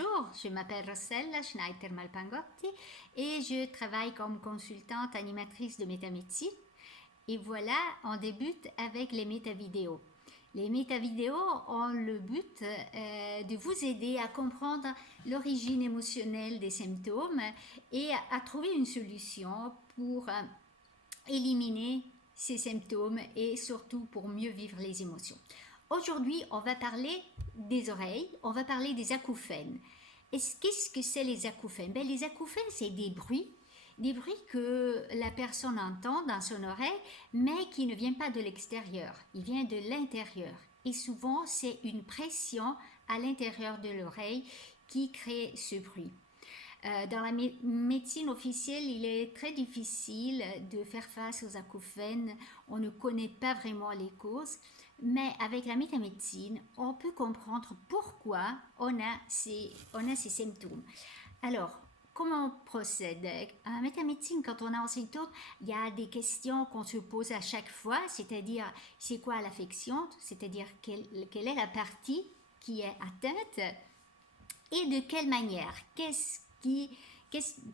Bonjour, je m'appelle Rossella Schneider-Malpangotti et je travaille comme consultante animatrice de métamédecine. Et voilà, on débute avec les métavidéos. Les métavidéos ont le but de vous aider à comprendre l'origine émotionnelle des symptômes et à trouver une solution pour éliminer ces symptômes et surtout pour mieux vivre les émotions. Aujourd'hui, on va parler des oreilles, on va parler des acouphènes. Qu'est-ce que c'est les acouphènes? Les acouphènes, c'est des bruits que la personne entend dans son oreille, mais qui ne viennent pas de l'extérieur, il vient de l'intérieur. Et souvent, c'est une pression à l'intérieur de l'oreille qui crée ce bruit. Dans la médecine officielle, il est très difficile de faire face aux acouphènes. On ne connaît pas vraiment les causes, mais avec la métamédecine, on peut comprendre pourquoi on a ces symptômes. Alors, comment on procède? En métamédecine, quand on a un symptôme, il y a des questions qu'on se pose à chaque fois, c'est-à-dire c'est quoi l'affection, c'est-à-dire quelle est la partie qui est atteinte et de quelle manière,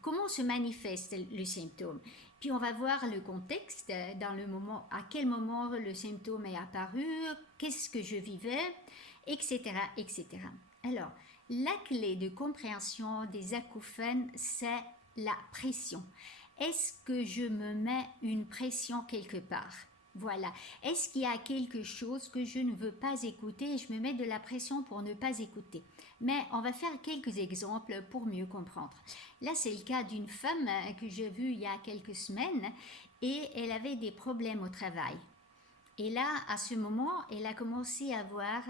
comment se manifeste le symptôme. Puis on va voir le contexte, à quel moment le symptôme est apparu, qu'est-ce que je vivais, etc., etc. Alors, la clé de compréhension des acouphènes, c'est la pression. Est-ce que je me mets une pression quelque part? Voilà. Est-ce qu'il y a quelque chose que je ne veux pas écouter et je me mets de la pression pour ne pas écouter? Mais on va faire quelques exemples pour mieux comprendre. Là, c'est le cas d'une femme que j'ai vue il y a quelques semaines et elle avait des problèmes au travail. Et là, à ce moment, elle a commencé à avoir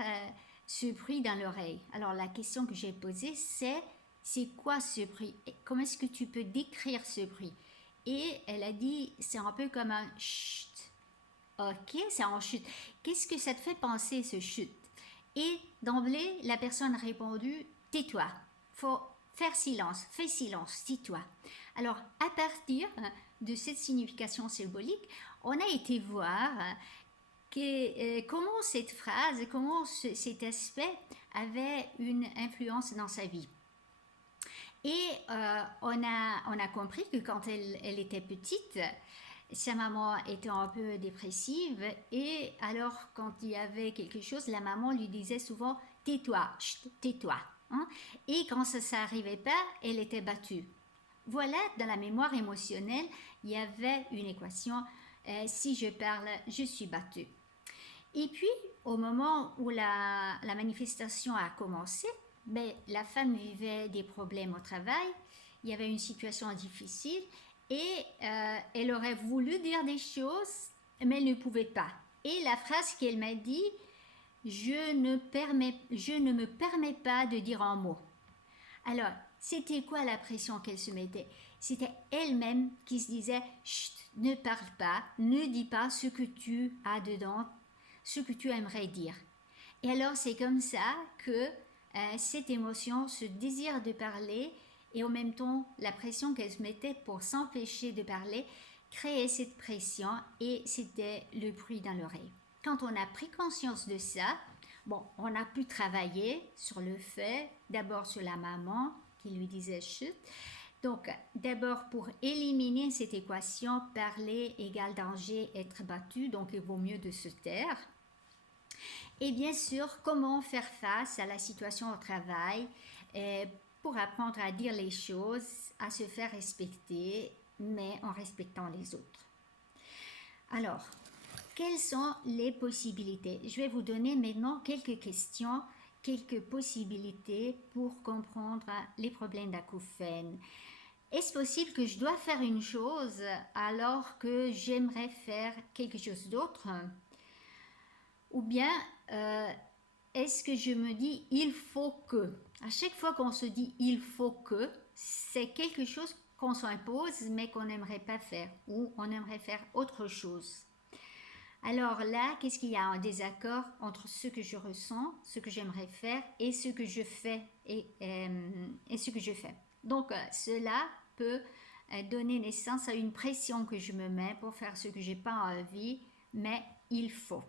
ce bruit dans l'oreille. Alors, la question que j'ai posée, c'est quoi ce bruit? Comment est-ce que tu peux décrire ce bruit? Et elle a dit, c'est un peu comme un chut. Ok, c'est en chute. Qu'est-ce que ça te fait penser, ce chute? Et d'emblée, la personne a répondu, tais-toi. Faut faire silence, fais silence, tais-toi. Alors, à partir de cette signification symbolique, on a été voir comment cette phrase, comment cet aspect avait une influence dans sa vie. Et on a compris que quand elle était petite, sa maman était un peu dépressive et alors quand il y avait quelque chose, la maman lui disait souvent « tais-toi, tais-toi hein? ». Et quand ça n'arrivait pas, elle était battue. Voilà, dans la mémoire émotionnelle, il y avait une équation si je parle, je suis battue. Et puis, au moment où la manifestation a commencé, la femme vivait des problèmes au travail, il y avait une situation difficile et elle aurait voulu dire des choses, mais elle ne pouvait pas. Et la phrase qu'elle m'a dit, je ne me permets pas de dire un mot. Alors, c'était quoi la pression qu'elle se mettait? C'était elle-même qui se disait, chut, ne parle pas, ne dis pas ce que tu as dedans, ce que tu aimerais dire. Et alors, c'est comme ça que cette émotion, ce désir de parler, et en même temps la pression qu'elle se mettait pour s'empêcher de parler, créait cette pression et c'était le bruit dans l'oreille. Quand on a pris conscience de ça, on a pu travailler sur le fait, d'abord sur la maman qui lui disait chut. Donc, d'abord pour éliminer cette équation, parler égale danger, être battu, donc il vaut mieux de se taire. Et bien sûr, comment faire face à la situation au travail pour apprendre à dire les choses, à se faire respecter, mais en respectant les autres. Alors, quelles sont les possibilités? Je vais vous donner maintenant quelques questions, quelques possibilités pour comprendre les problèmes d'acouphènes. Est-ce possible que je dois faire une chose alors que j'aimerais faire quelque chose d'autre? Ou bien, est-ce que je me dis il faut que? À chaque fois qu'on se dit il faut que, c'est quelque chose qu'on s'impose mais qu'on n'aimerait pas faire ou on aimerait faire autre chose. Alors là, qu'est-ce qu'il y a un désaccord entre ce que je ressens, ce que j'aimerais faire et ce que je fais et ce que je fais. Donc cela peut donner naissance à une pression que je me mets pour faire ce que j'ai pas envie, mais il faut.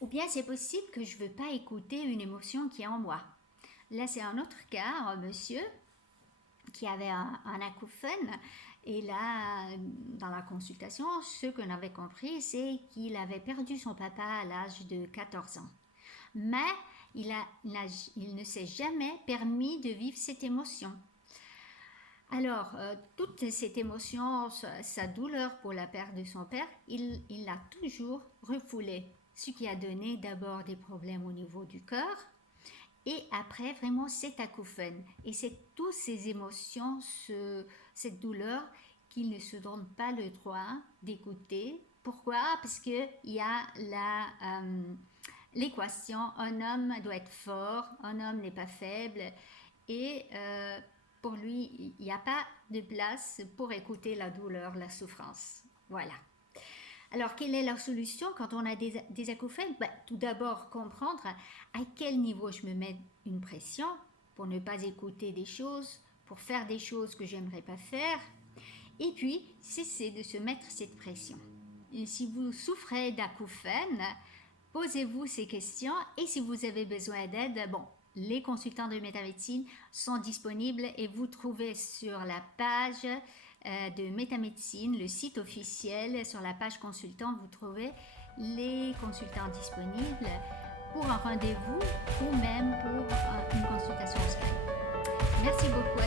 Ou bien c'est possible que je ne veux pas écouter une émotion qui est en moi. Là, c'est un autre cas, un monsieur qui avait un acouphène. Et là, dans la consultation, ce qu'on avait compris, c'est qu'il avait perdu son papa à l'âge de 14 ans. Mais il ne s'est jamais permis de vivre cette émotion. Alors, toute cette émotion, sa douleur pour la perte de son père, il l'a toujours refoulée. Ce qui a donné d'abord des problèmes au niveau du cœur, et après vraiment cet acouphène. Et c'est toutes ces émotions, cette douleur, qu'il ne se donne pas le droit d'écouter. Pourquoi? Parce qu'il y a l'équation, un homme doit être fort, un homme n'est pas faible, et pour lui, il n'y a pas de place pour écouter la douleur, la souffrance. Voilà. Alors, quelle est la solution quand on a des acouphènes? Tout d'abord, comprendre à quel niveau je me mets une pression pour ne pas écouter des choses, pour faire des choses que j'aimerais pas faire. Et puis, cesser de se mettre cette pression. Et si vous souffrez d'acouphènes, posez-vous ces questions, et si vous avez besoin d'aide, les consultants de métamédecine sont disponibles, et vous trouvez sur la page de métamédecine, le site officiel, sur la page consultant, vous trouvez les consultants disponibles pour un rendez-vous ou même pour une consultation Skype. Merci beaucoup.